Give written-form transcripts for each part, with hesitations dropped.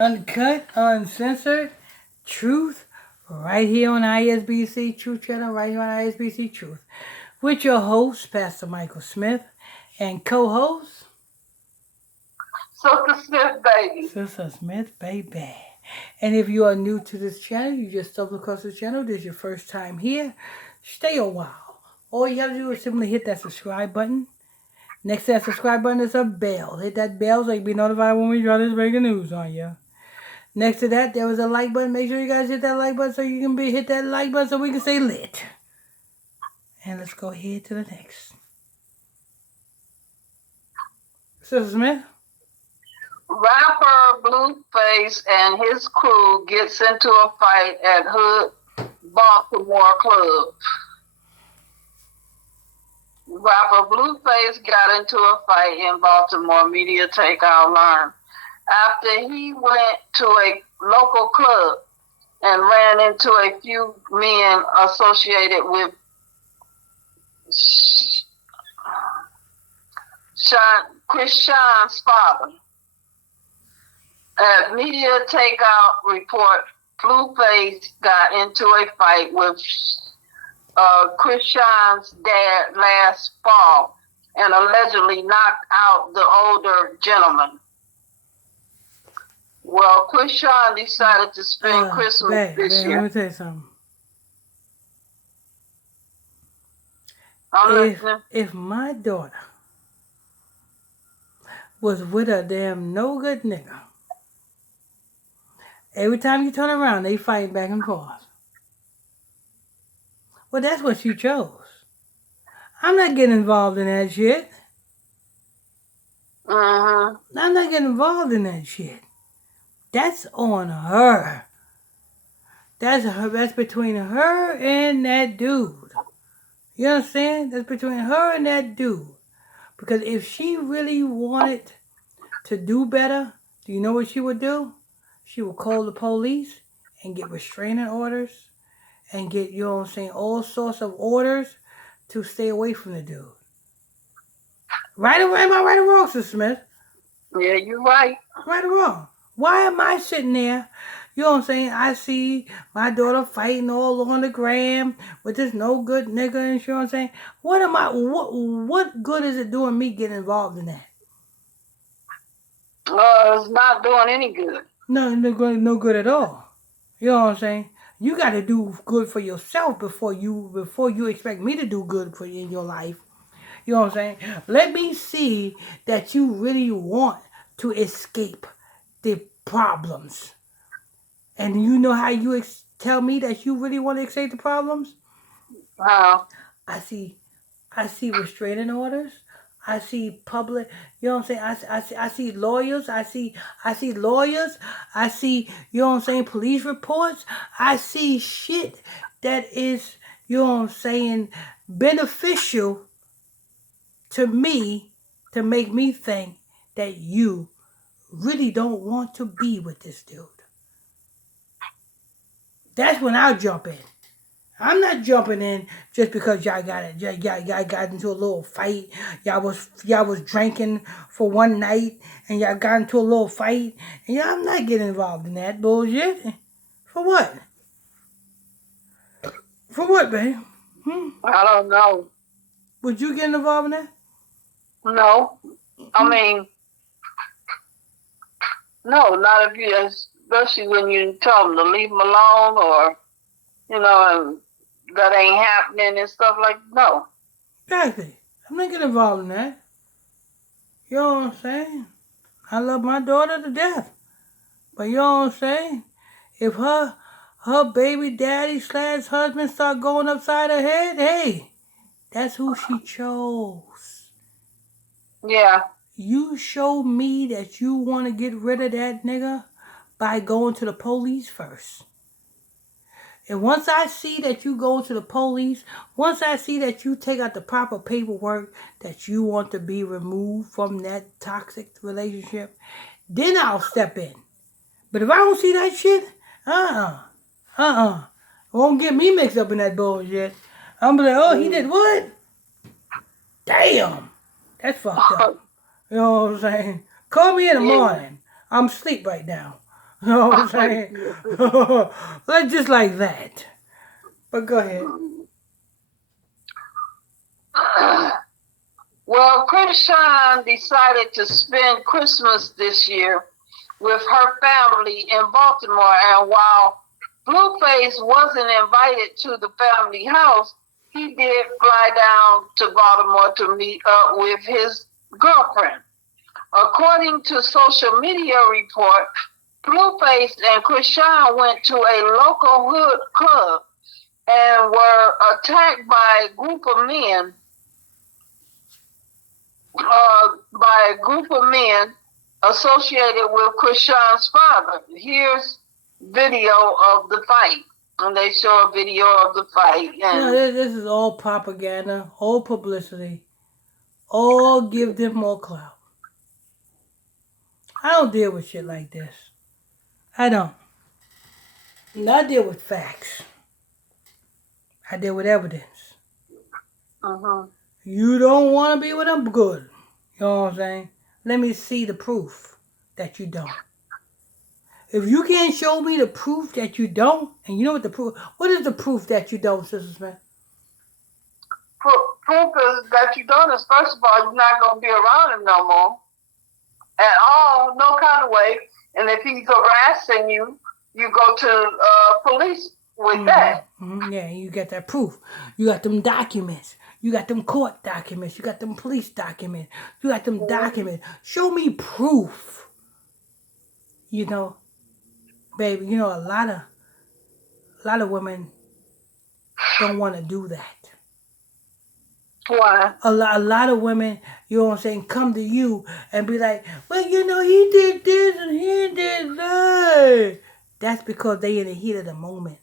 Uncut, uncensored truth right here on ISBC Truth Channel, right here on ISBC Truth. With your host, Pastor Michael Smith, and co-host, Sister Smith, baby. Sister Smith, baby. And if you are new to this channel, you just stumbled across this channel, this is your first time here, stay a while. All you have to do is simply hit that subscribe button. Next to that subscribe button is a bell. Hit that bell so you can be notified when we drop this breaking news on you. Next to that, there was a like button. Make sure you guys hit that like button so you can hit that like button so we can stay lit. And let's go ahead to the next. Sister Smith? Rapper Blueface and his crew gets into a fight at Hood Baltimore Club. Rapper Blueface got into a fight in Baltimore, media takeout learned. After he went to a local club and ran into a few men associated with Chris Sean's father. A media takeout report, Blueface got into a fight with Chris Sean's dad last fall and allegedly knocked out the older gentleman. Well, Chris Sean decided to spend Christmas this year. Let me tell you something. If my daughter was with a damn no good nigga, every time you turn around, they fight back and forth. Well, that's what she chose. I'm not getting involved in that shit. I'm not getting involved in that shit. That's on her. That's between her and that dude. You understand? That's between her and that dude. Because if she really wanted to do better, do you know what she would do? She would call the police and get restraining orders and get, you know what I'm saying, all sorts of orders to stay away from the dude. Right or am I right or wrong, Sister Smith? Yeah, you're right. Right or wrong? Why am I sitting there? You know what I'm saying? I see my daughter fighting all on the gram with this no good nigga, and you know what I'm saying? What good is it doing me getting involved in that? It's not doing any good. No good at all. You know what I'm saying? You got to do good for yourself before you expect me to do good for you in your life. You know what I'm saying? Let me see that you really want to escape the problems. And you know how you tell me that you really want to escape the problems? How? I see restraining orders. I see public, you know what I'm saying? I see lawyers. I see lawyers. I see, you know what I'm saying, police reports. I see shit that is, you know what I'm saying, beneficial to me to make me think that you really don't want to be with this dude. That's when I'll jump in. I'm not jumping in just because y'all got into a little fight. Y'all was drinking for one night and y'all got into a little fight. And I'm not getting involved in that bullshit. For what? For what, babe? I don't know. Would you get involved in that? No. I mean, no, not if you, especially when you tell them to leave them alone or, you know, and that ain't happening and stuff like no. Exactly. I'm not getting involved in that. You know what I'm saying? I love my daughter to death. But you know what I'm saying? If her baby daddy / husband start going upside her head, hey, that's who she chose. Yeah. You show me that you want to get rid of that nigga by going to the police first. And once I see that you go to the police, once I see that you take out the proper paperwork that you want to be removed from that toxic relationship, then I'll step in. But if I don't see that shit, won't get me mixed up in that bullshit. I'm like, oh, he did what? Damn. That's fucked up. You know what I'm saying? Call me in the morning. I'm asleep right now. You know what I'm saying? Let's just like that. But go ahead. Well, Christian decided to spend Christmas this year with her family in Baltimore, and while Blueface wasn't invited to the family house, he did fly down to Baltimore to meet up with his girlfriend. According to social media report, Blueface and Christian went to a local hood club and were attacked by a group of men associated with Krishan's father. Here's video of the fight, and they show a video of the fight. And This is all propaganda, all publicity, all give them more clout. I don't deal with shit like this. I don't. I deal with facts. I deal with evidence. You don't want to be with them? Good. You know what I'm saying? Let me see the proof that you don't. If you can't show me the proof that you don't, and you know what is the proof that you don't, Sister Smith? Proof is that you don't is, first of all, you're not going to be around him no more at all, no kind of way. And if he's harassing you, you go to police with that. Yeah, you got that proof. You got them documents. You got them court documents. You got them police documents. You got them documents. Show me proof. You know, baby, you know, a lot of women don't want to do that. Why? A lot of women, you know what I'm saying, come to you and be like, well, you know, he did this and he did that. That's because they in the heat of the moment.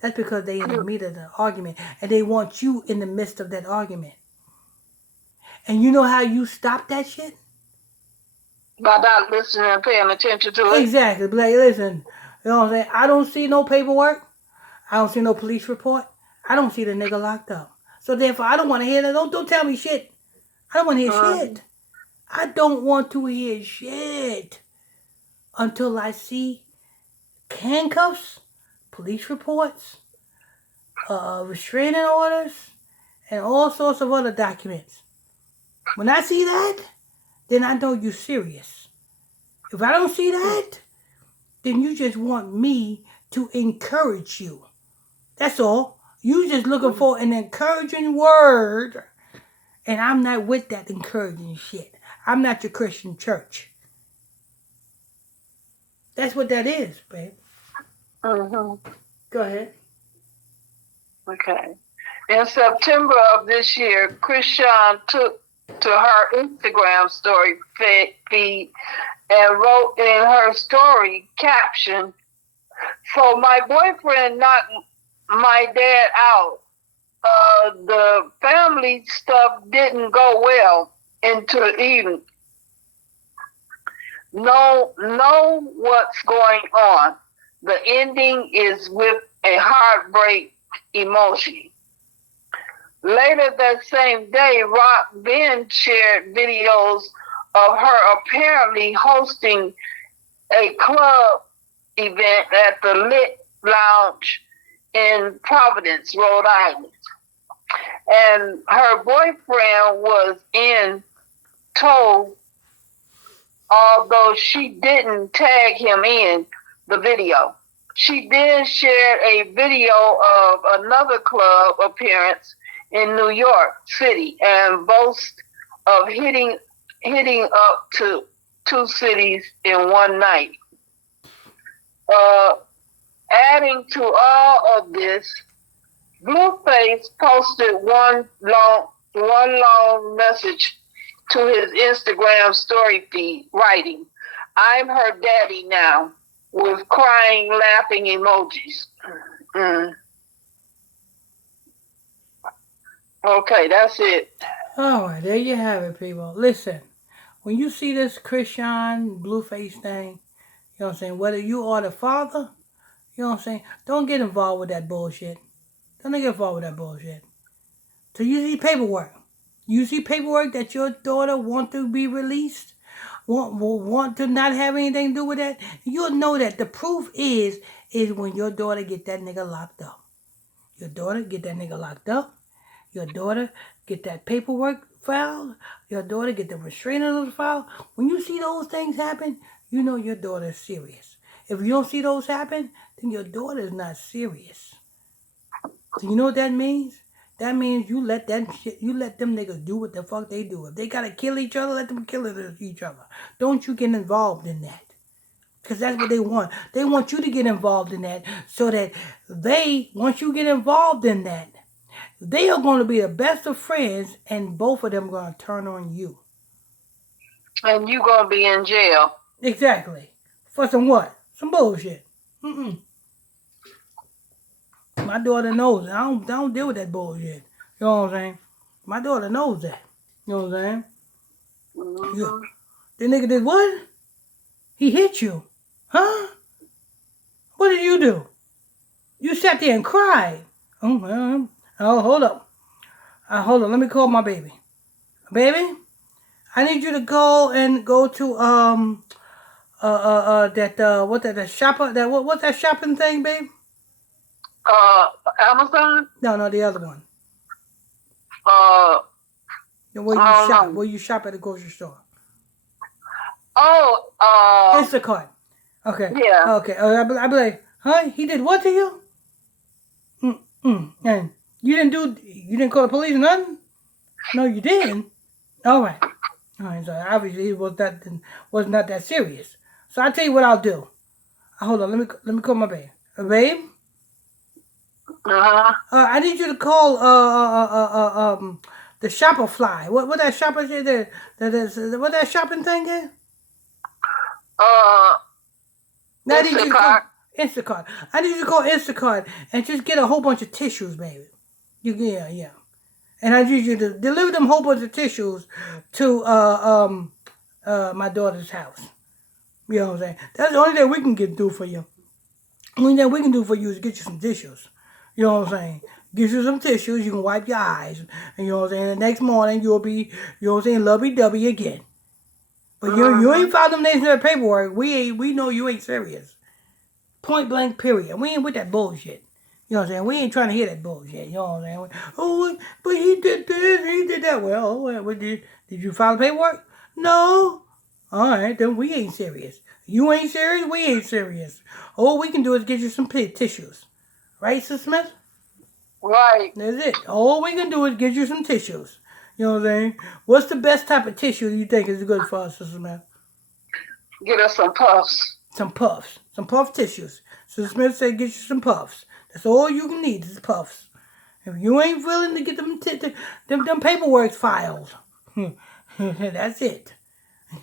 That's because they in the meat of the argument. And they want you in the midst of that argument. And you know how you stop that shit? By not listening and paying attention to it. Exactly. Be like, listen, you know what I'm saying? I don't see no paperwork. I don't see no police report. I don't see the nigga locked up. So therefore, I don't want to hear that. Don't tell me shit. I don't want to hear shit. I don't want to hear shit until I see handcuffs, police reports, restraining orders, and all sorts of other documents. When I see that, then I know you're serious. If I don't see that, then you just want me to encourage you. That's all. You just looking for an encouraging word, and I'm not with that encouraging shit. I'm not your Christian church. That's what that is, babe. Go ahead. Okay. In September of this year, Christian took to her Instagram story feed and wrote in her story caption, "So my boyfriend knocked my dad out. The family stuff didn't go well into the evening. Know what's going on. The ending is with a heartbreak emoji." Later that same day, Rock Ben shared videos of her apparently hosting a club event at the Lit Lounge in Providence, Rhode Island. And her boyfriend was in tow, although she didn't tag him in the video. She then shared a video of another club appearance in New York City and boasts of hitting up to 2 cities in one night. Adding to all of this, Blueface posted one long message to his Instagram story feed, writing, "I'm her daddy now," with crying, laughing emojis. Okay, that's it. All right, there you have it, people. Listen, when you see this Christian Blueface thing, you know what I'm saying, whether you are the father, you know what I'm saying, don't get involved with that bullshit. Don't get involved with that bullshit. So you see paperwork. You see paperwork that your daughter wants to be released. want to not have anything to do with that, you'll know that the proof is when your daughter get that nigga locked up. Your daughter get that nigga locked up. Your daughter get that paperwork filed. Your daughter get the restraining order filed. When you see those things happen, you know your daughter is serious. If you don't see those happen, then your daughter is not serious. So you know what that means? That means you let them niggas do what the fuck they do. If they gotta kill each other, let them kill each other. Don't you get involved in that. Because that's what they want. They want you to get involved in that so that once you get involved in that, they are going to be the best of friends and both of them are going to turn on you. And you going to be in jail. Exactly. For some what? Some bullshit. My daughter knows it. I don't deal with that bullshit. You know what I'm saying? My daughter knows that. You know what I'm saying? Mm-hmm. Yeah. The nigga did what? He hit you. Huh? What did you do? You sat there and cried. Oh, hold up. Hold on. Let me call my baby. Baby, I need you to go to what's that shopping thing, babe? Amazon? No, the other one. Where you shop at the grocery store. Instacart. Okay. Yeah. Okay. I be like, huh? He did what to you? And you didn't call the police or nothing? No, you didn't. All right. So obviously it was not that serious. So I'll tell you what I'll do. Hold on. Let me call my babe. Babe. I need you to call the Shopify. What that shopper shit what that shopping thing is? Instacart. I need you to call Instacart and just get a whole bunch of tissues, baby. Yeah. And I need you to deliver them whole bunch of tissues to my daughter's house. You know what I'm saying? That's the only thing we can do for you. The only thing we can do for you is get you some tissues. You know what I'm saying? Get you some tissues, you can wipe your eyes. And you know what I'm saying? The next morning you'll be, you know what I'm saying, lovey-dovey again. But you ain't filed them names in their paperwork. We know you ain't serious. Point blank, period. We ain't with that bullshit. You know what I'm saying? We ain't trying to hear that bullshit. You know what I'm saying? Oh, but he did this, he did that. Well, did you file the paperwork? No. All right, then we ain't serious. You ain't serious, we ain't serious. All we can do is get you some tissues. Right, Sister Smith? Right. That's it. All we can do is get you some tissues. You know what I'm saying? What's the best type of tissue you think is good for us, Sister Smith? Get us some puffs. Some puffs. Some puff tissues. Sister Smith said get you some puffs. That's all you can need is puffs. If you ain't willing to get them paperwork filed, that's it.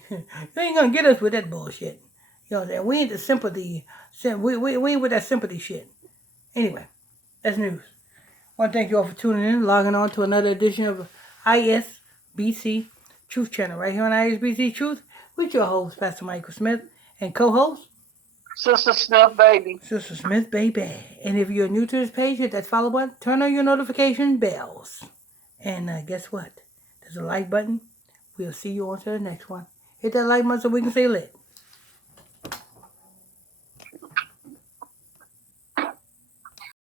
You ain't gonna get us with that bullshit. You know what I'm saying? We ain't the sympathy. We ain't with that sympathy shit. Anyway, that's news. I want to thank you all for tuning in, logging on to another edition of ISBC Truth Channel right here on ISBC Truth with your host, Pastor Michael Smith, and co-host, Sister Smith, baby. Sister Smith, baby. And if you're new to this page, hit that follow button, turn on your notification bells. And guess what? There's a like button. We'll see you on to the next one. Hit that like button so we can stay lit.